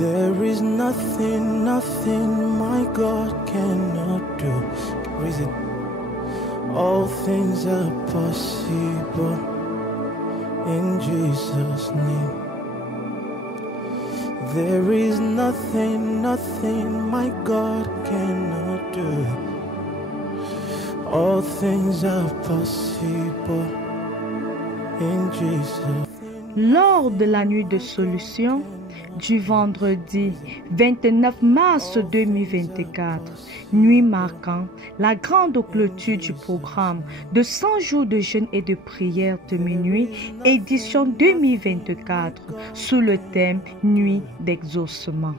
There is nothing, nothing my God cannot do. Raise it. All things are possible in Jesus' name. There is nothing, nothing my God cannot do. All things are possible in Jesus. Lors de la nuit de solution du vendredi 29 mars 2024, nuit marquant la grande clôture du programme de 100 jours de jeûne et de prière de minuit, édition 2024, sous le thème Nuit d'exaucement.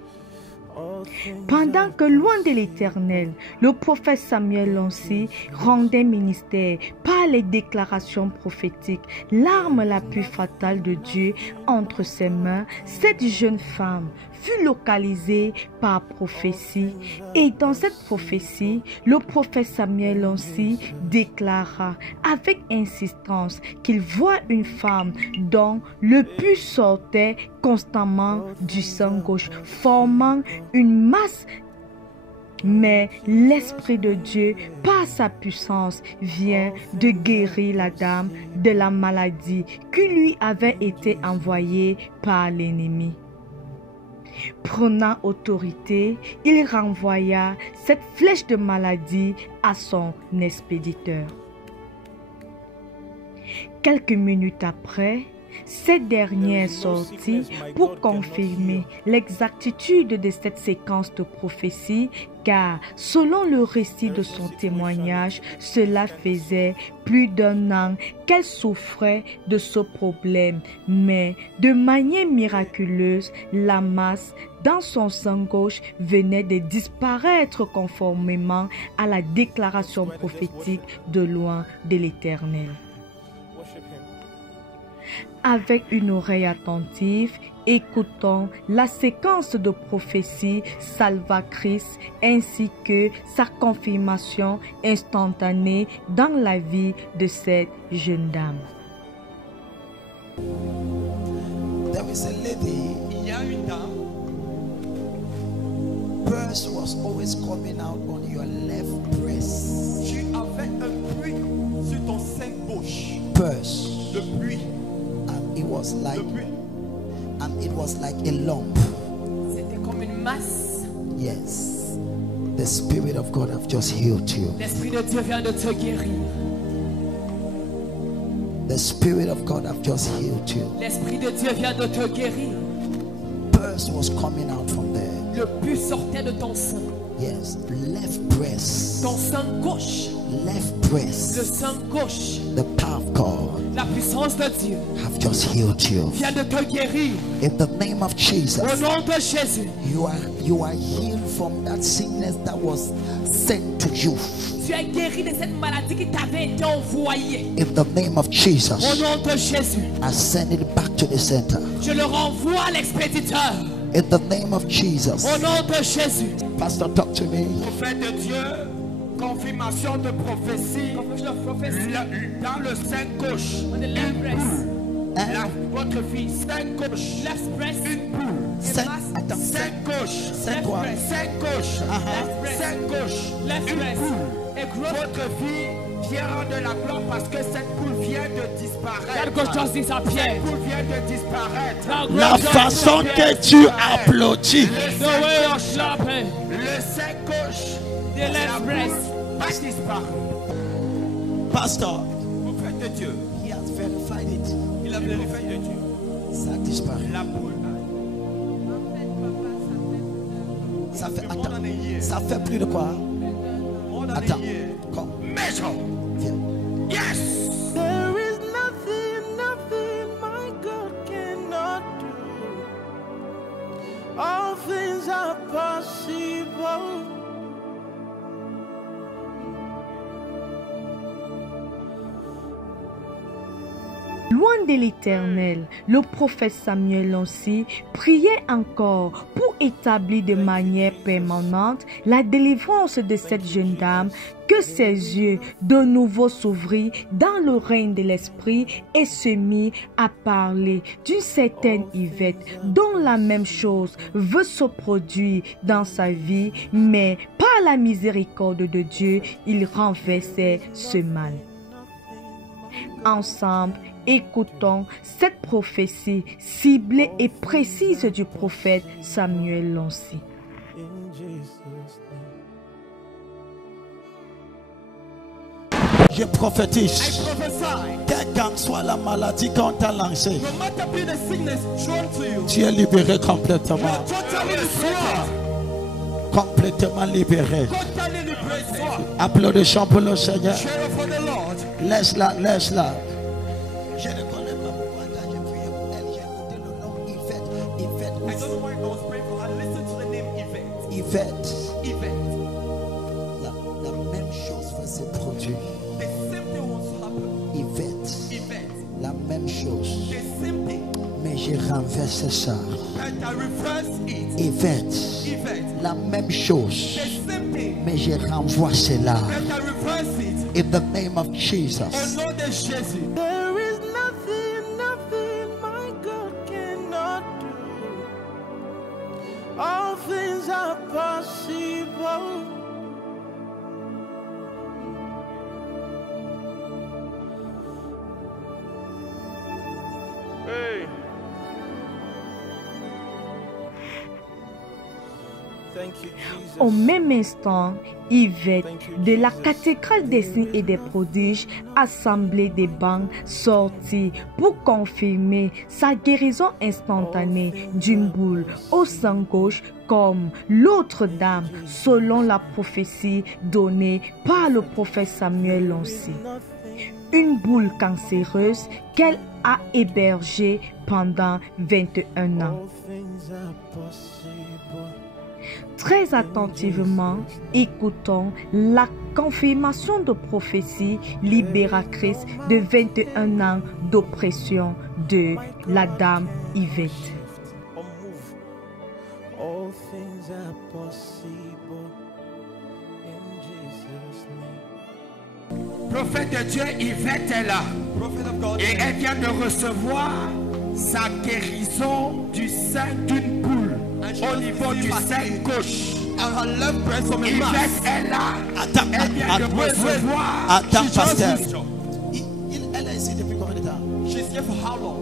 Pendant que loin de l'Éternel, le prophète Samuel Lancy rendait ministère par les déclarations prophétiques, l'arme la plus fatale de Dieu entre ses mains, cette jeune femme fut localisée par prophétie. Et dans cette prophétie, le prophète Samuel Lancy déclara avec insistance qu'il voit une femme dont le pus sortait constamment du sein gauche, formant une masse. Mais l'Esprit de Dieu, par sa puissance, vient de guérir la dame de la maladie qui lui avait été envoyée par l'ennemi. Prenant autorité, il renvoya cette flèche de maladie à son expéditeur. Quelques minutes après, cette dernière sortit pour confirmer l'exactitude de cette séquence de prophétie, car selon le récit de son témoignage, cela faisait plus d'un an qu'elle souffrait de ce problème, mais de manière miraculeuse, la masse dans son sein gauche venait de disparaître conformément à la déclaration prophétique de loin de l'Éternel. Avec une oreille attentive, écoutons la séquence de prophéties salvatrices ainsi que sa confirmation instantanée dans la vie de cette jeune dame. There is a lady, il y a une dame. Pus was always coming out on your left breast. Tu avais un puits sur ton sein gauche. Pus. Le puits. And it was like, Le puits. and it was like a lump. C'était comme une masse. Yes. The Spirit of God have just healed you. L'Esprit de Dieu vient de te guérir. The Spirit of God have just healed you. L'Esprit de Dieu vient de te guérir. Pus was coming out from there. Le pus sortait de ton sein. Yes. Left breast. Ton sein gauche. Left Le breast. sein gauche. The power of God La puissance de Dieu have just healed you. vient de te guérir. In the name of Jesus. Au nom de Jésus. You are healed from that sickness that was sent to you. Tu es guéri de cette maladie qui t'avait été envoyée. In the name of Au Jesus, nom de Jésus. I send it back to the center. Je le renvoie à l'expéditeur. In the name of Jesus. Au nom de Jésus. Pastor, talk to me. Prophète de Dieu, confirmation de prophétie. Dans le sein gauche. Votre fille, sein gauche. Une boule. Sein gauche. Sein quoi? Sein gauche. Sein gauche. Une boule. Votre fille vient de la gloire parce que cette boule vient de disparaître. Cette boule vient de disparaître. La façon que tu applaudis. Le sein gauche de la boule a disparu. Pastor, Prophète de Dieu, he has verified it. il a vérifié de Dieu. Ça a disparu. La boule. Ça fait, attends, ça fait plus de quoi? Attends, come. Measure. Viens. Yes. There is nothing, nothing my God cannot do. All things are possible. Loin de l'Éternel, le prophète Samuel aussi priait encore pour établir de manière permanente la délivrance de cette jeune dame, que ses yeux de nouveau s'ouvrirent dans le règne de l'Esprit et se mit à parler d'une certaine Yvette dont la même chose veut se produire dans sa vie, mais par la miséricorde de Dieu, il renversait ce mal. Ensemble, écoutons cette prophétie ciblée et précise du prophète Samuel Loncy. Je prophétise, quelle qu'en soit la maladie qu'on t'a lancée, tu es libéré complètement. Complètement libéré. Applaudissons pour le Seigneur. Laisse-la, laisse-la. Je ne connais pas pourquoi j'ai prié pour elle. J'ai écouté le nom Yvette. Yvette. Yvette. La même chose va se produire. Yvette. La même chose. Mais je renverse ça. Yvette. La même chose. Mais je renvoie cela. In the name of Jesus. There is nothing my God cannot do. All things are possible. Hey. Thank you, Jesus. Au même instant, Yvette, de la cathédrale des signes et des prodiges, assemblée des banques, sortit pour confirmer sa guérison instantanée d'une boule au sein gauche comme l'autre dame, selon la prophétie donnée par le prophète Samuel Loncy. Une boule cancéreuse qu'elle a hébergée pendant 21 ans. Très attentivement, écoutons la confirmation de prophétie libératrice de 21 ans d'oppression de la dame Yvette. All things are possible in Jesus' name. Prophète de Dieu, Yvette est là. Et elle vient de recevoir sa guérison du sein d'une boule au niveau du sein gauche. Yvette est là. Elle vient de recevoir. Attends, pasteur. Elle est ici depuis combien de temps? She's here for how long?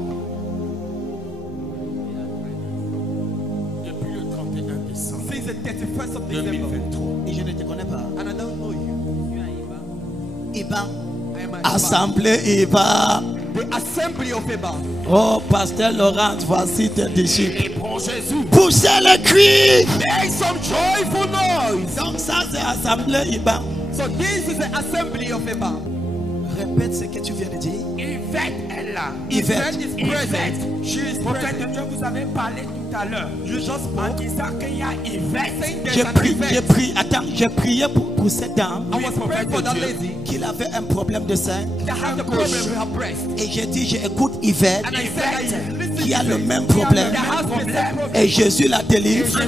Depuis le 31 décembre. Since the 31st of December. Et je ne te connais pas. And I don't know you. Iban. Assemblée Iban. The assembly of Iban. Oh, pasteur Laurent, voici tes disciples. Et pour Jésus. Poussez le cri. Make some joyful noise. Donc ça c'est assemblée Iban. So this is the assembly of Iban. Répète ce que tu viens de dire. Yvette est là. Yvette is present. She is prophète de Dieu, vous avez parlé tout à l'heure. En disant qu'il y a Yvette. J'ai prié pour cette dame. I was praying for that lady. Qu'il avait un problème de sein. That had a problem with her breast. Et j'ai dit, j'écoute Yvette. And I said, qui a le même problème. Et Jésus la délivre.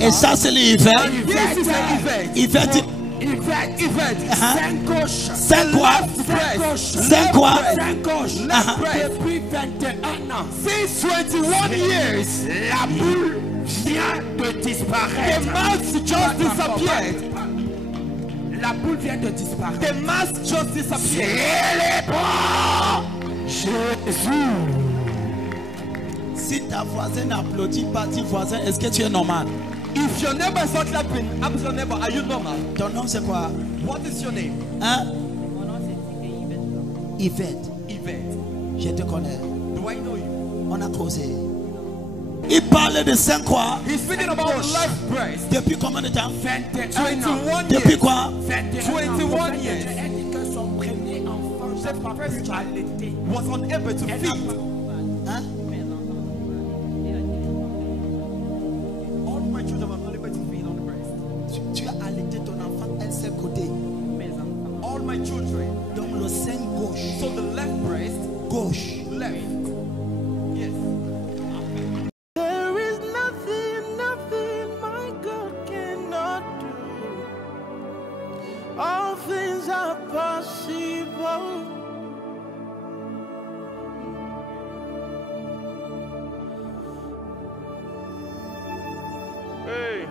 Et ça c'est l'Yvette. Yvette. Sein gauche. Sein quoi? Sein quoi? Depuis 21 ans. Since 21 years. La boule vient de disparaître. The mask just disappeared. La boule vient de disparaître. The mask just disappeared. Jésus. Si ta voisine n'applaudit pas, dis voisin, est-ce que tu es normal? If your neighbor is not clapping, ask your neighbor, are you normal? Ton nom c'est quoi? What is your name? Hein? Yvette. Yvette. Je te connais. Do I know you? On a causé. Il parle de sein quoi? He's speaking about left breast. Depuis combien de temps? 21 ans. Depuis quoi? 21 years. Elle dit que son premier enfant was unable to feed. Hein? All my children were unable to feed on the breast. Tu as allaité ton enfant un seul côté. All my children. Donc le sein gauche. So the left breast. Gauche. Left. Yes. There is nothing, nothing my God cannot do. All things are possible. Hey.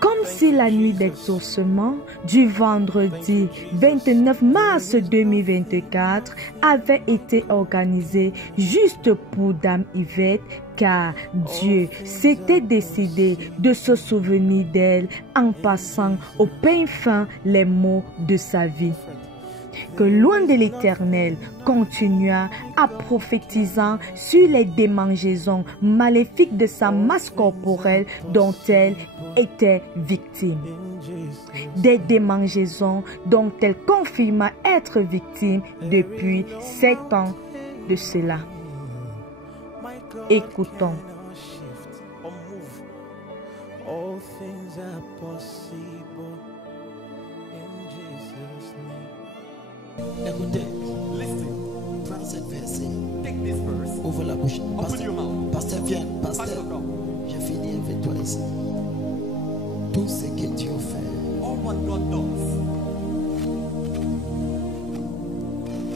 Comme si la nuit d'exaucement du vendredi 29 mars 2024 avait été organisée juste pour Dame Yvette, car Dieu s'était décidé de se souvenir d'elle en passant au peigne fin les mots de sa vie. Que loin de l'Éternel continua à prophétisant sur les démangeaisons maléfiques de sa masse corporelle dont elle était victime. Des démangeaisons dont elle confirma être victime depuis 7 ans de cela. Écoutons. All things are possible in Jesus' name. Écoutez, Listen. prends cette verset. Take this verse. Ouvre la bouche. Open your mouth. Pasteur, viens. Pasteur, Pastor, come. j'ai fini avec toi ici. Tout ce que Dieu fait. All what God does.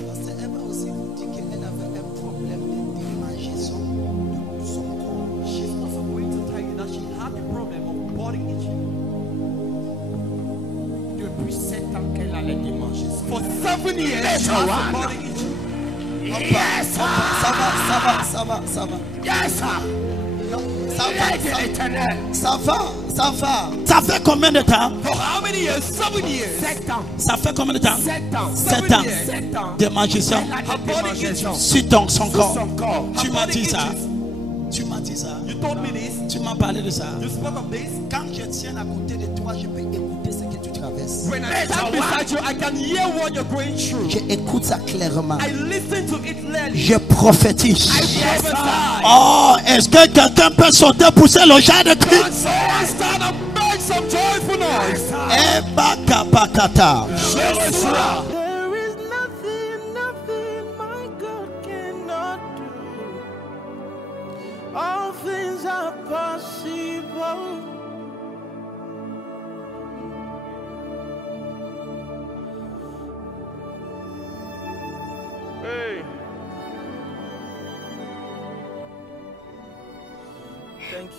Pasteur, elle va aussi vous dire qu'elle avait un problème de démangeaison de son corps. She's also going to tell you that she had a problem of body itching. Depuis 7 ans qu'elle a les démangeaisons. For 7 years, she has a body itching. Yes, ça va. Yes, sir. Non, ça va. Ça fait combien de temps? For how many years? 7 years. 7 ans. Ça fait combien de temps? 7 ans. 7 ans. 7 ans. Démangeaison Her body itching. sur son corps. Tu Her m'as body dit ça. itches. Tu m'as dit ça. You told me this. Tu m'as parlé de ça. You spoke of this. Quand je tiens à côté de toi, je peux écouter ce que tu traverses. When I stand beside you, I can hear what you're going through. J'écoute ça clairement. I listen to it clearly. Je prophétise. I prophesy. Oh, est-ce que quelqu'un peut sauter, pousser le genre de cri? And so I stand and make some joyful noise. Ebakapakata. Je reçois. There is nothing, nothing my God cannot do. All things are possible. Hey.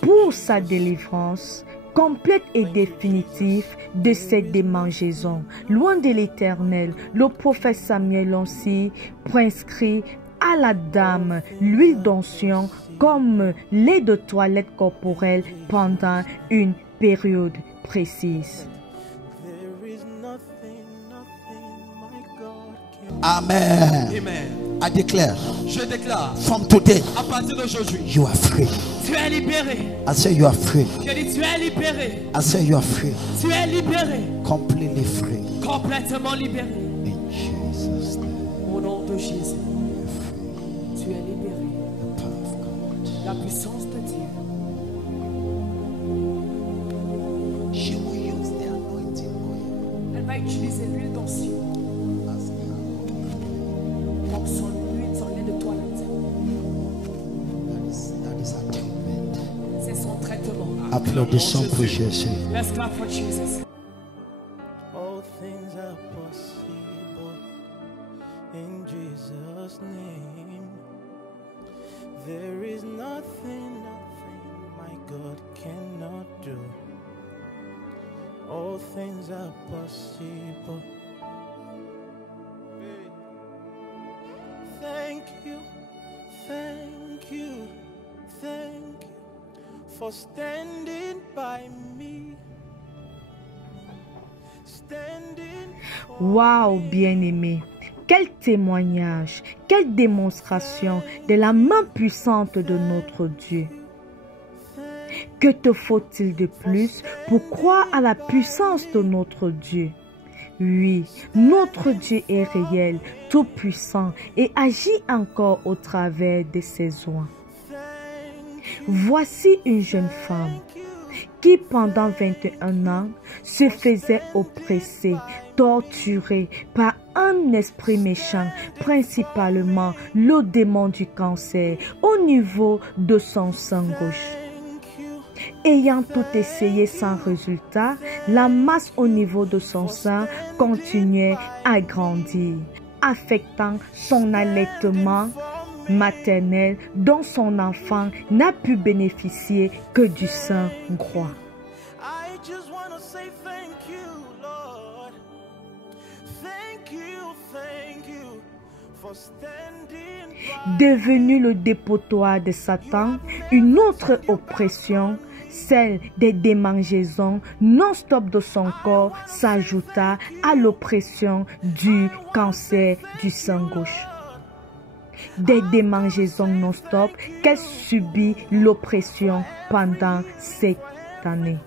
Pour sa délivrance complète et définitive de cette démangeaison, loin de l'Éternel, le prophète Samuel aussi prescrit à la dame l'huile d'onction comme lait de toilette corporelle pendant une période précise. There is nothing, nothing my God can. Amen. Amen. I declare Je déclare, from today, à partir d'aujourd'hui, you are free. tu es libéré. I say you are free. Je dis, tu es libéré. I say you are free. Tu es libéré. Completely free. Complètement libéré. In Jesus' name. Au nom de Jésus, tu es libéré. The power of God. La puissance de Dieu. She will use the anointing oil Elle va utiliser l'huile d'onction as comme son huile, son lait de toilette. that is atonement. C'est son traitement. Applaudissons pour Jésus. Let's clap for Jesus. All things are possible in Jesus' name. There is nothing, nothing my God cannot do. All things are possible. Thank you, thank you, thank you for standing by me. Standing Waouh, bien-aimé! Quel témoignage, quelle démonstration de la main puissante de notre Dieu. Que te faut-il de plus pour croire à la puissance de notre Dieu? Oui, notre Dieu est réel, tout-puissant et agit encore au travers de ses oins. Voici une jeune femme qui pendant 21 ans se faisait oppresser, torturé par un esprit méchant, principalement le démon du cancer, au niveau de son sein gauche. Ayant tout essayé sans résultat, la masse au niveau de son sein continuait à grandir, affectant son allaitement maternel dont son enfant n'a pu bénéficier que du sein gros. Devenu le dépotoir de Satan, une autre oppression, celle des démangeaisons non-stop de son corps, s'ajouta à l'oppression du cancer du sein gauche. Des démangeaisons non-stop qu'elle subit l'oppression pendant cette année.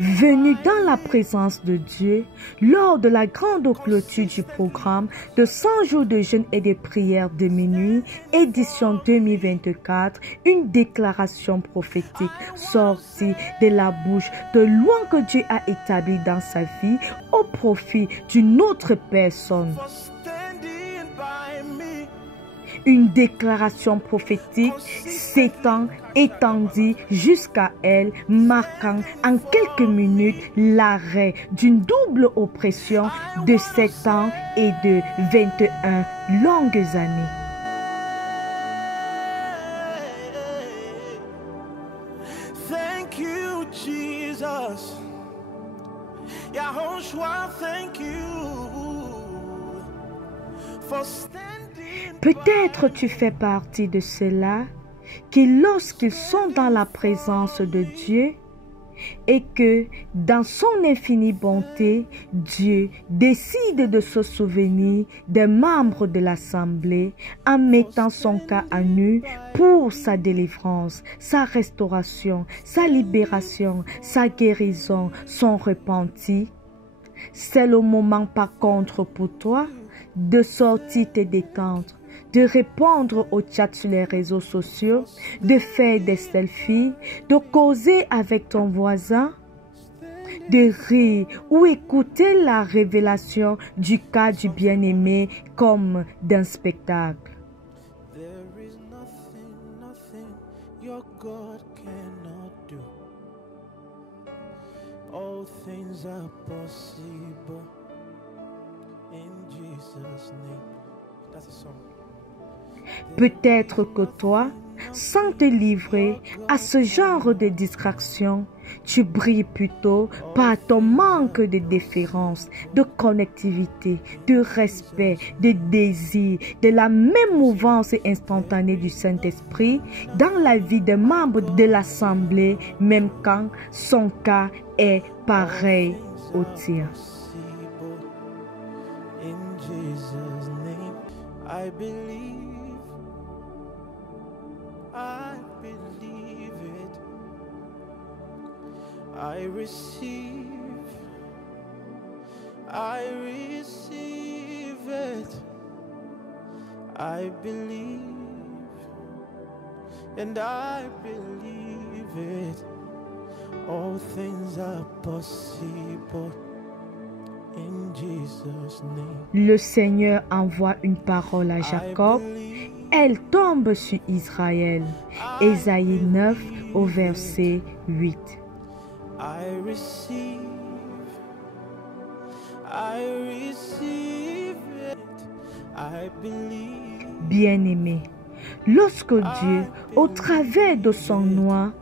Venue dans la présence de Dieu, lors de la grande clôture du programme de 100 jours de jeûne et de prières de minuit, édition 2024, une déclaration prophétique sortie de la bouche de l'homme que Dieu a établi dans sa vie au profit d'une autre personne. Une déclaration prophétique s'étend, étendue jusqu'à elle, marquant en quelques minutes l'arrêt d'une double oppression de 7 ans et de 21 longues années. Thank you, Jesus. Yahushua, thank you for standing. Peut-être tu fais partie de ceux-là qui, lorsqu'ils sont dans la présence de Dieu et que dans son infinie bonté, Dieu décide de se souvenir des membres de l'Assemblée en mettant son cas à nu pour sa délivrance, sa restauration, sa libération, sa guérison, son repenti. C'est le moment par contre pour toi de sortir tes détentes, de répondre aux chats sur les réseaux sociaux, de faire des selfies, de causer avec ton voisin, de rire ou écouter la révélation du cas du bien-aimé comme d'un spectacle. There is nothing your God cannot do. All things are possible in Jesus' name. That's a song. Peut-être que toi, sans te livrer à ce genre de distraction, tu brilles plutôt par ton manque de déférence, de connectivité, de respect, de désir, de la même mouvance instantanée du Saint-Esprit dans la vie des membres de l'Assemblée, même quand son cas est pareil au tien. In Jesus' name, I believe it. I receive it. I believe, and I believe it. All things are possible in Jesus' name. Le Seigneur envoie une parole à Jacob. Elle tombe sur Israël. Ésaïe 9 au verset 8. I receive it. I believe. Bien-aimé, lorsque Dieu, au travers de son nom,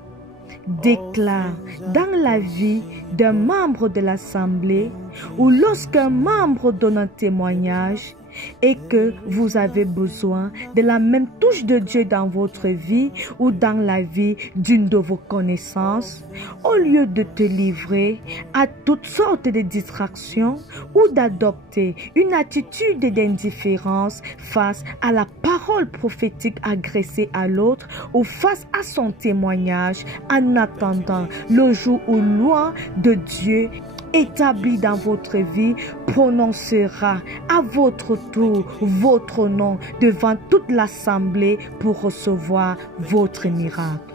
déclare dans la vie d'un membre de l'Assemblée ou lorsqu'un membre donne un témoignage, et que vous avez besoin de la même touche de Dieu dans votre vie ou dans la vie d'une de vos connaissances, au lieu de te livrer à toutes sortes de distractions ou d'adopter une attitude d'indifférence face à la parole prophétique adressée à l'autre ou face à son témoignage en attendant le jour où loin de Dieu établi dans votre vie prononcera à votre tour votre nom devant toute l'assemblée pour recevoir votre miracle.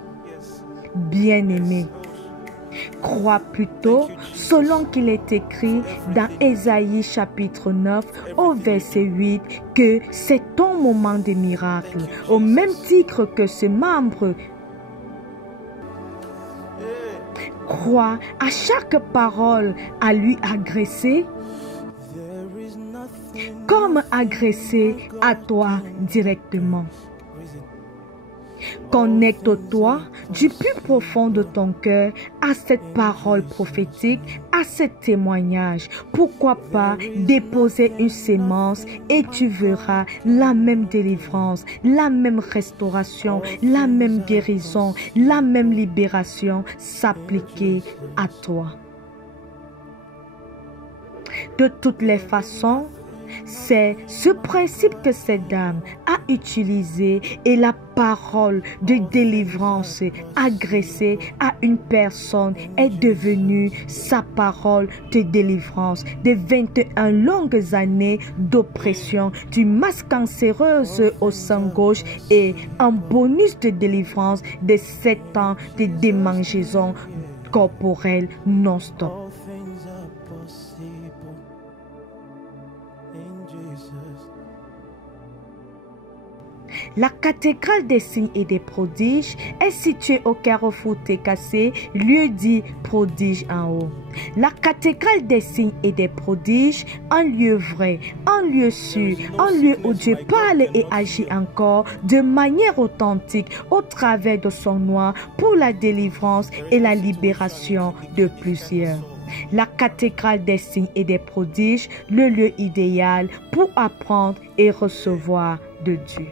Bien-aimé, crois plutôt, selon qu'il est écrit dans Ésaïe chapitre 9 au verset 8, que c'est ton moment de miracle, au même titre que ce membre. Crois à chaque parole à lui agresser, comme agresser à toi directement. Connecte-toi du plus profond de ton cœur à cette parole prophétique, à ce témoignage. Pourquoi pas déposer une sémence et tu verras la même délivrance, la même restauration, la même guérison, la même libération s'appliquer à toi. De toutes les façons, c'est ce principe que cette dame a utilisé et la parole de délivrance adressée à une personne est devenue sa parole de délivrance de 21 longues années d'oppression du masse cancéreuse au sein gauche et un bonus de délivrance de 7 ans de démangeaison corporelle non-stop. La cathédrale des signes et des prodiges est située au carrefour Técassé, lieu dit prodige en haut. La cathédrale des signes et des prodiges, un lieu vrai, un lieu sûr, un lieu où Dieu parle et agit encore de manière authentique au travers de son nom pour la délivrance et la libération de plusieurs. La cathédrale des signes et des prodiges, le lieu idéal pour apprendre et recevoir de Dieu.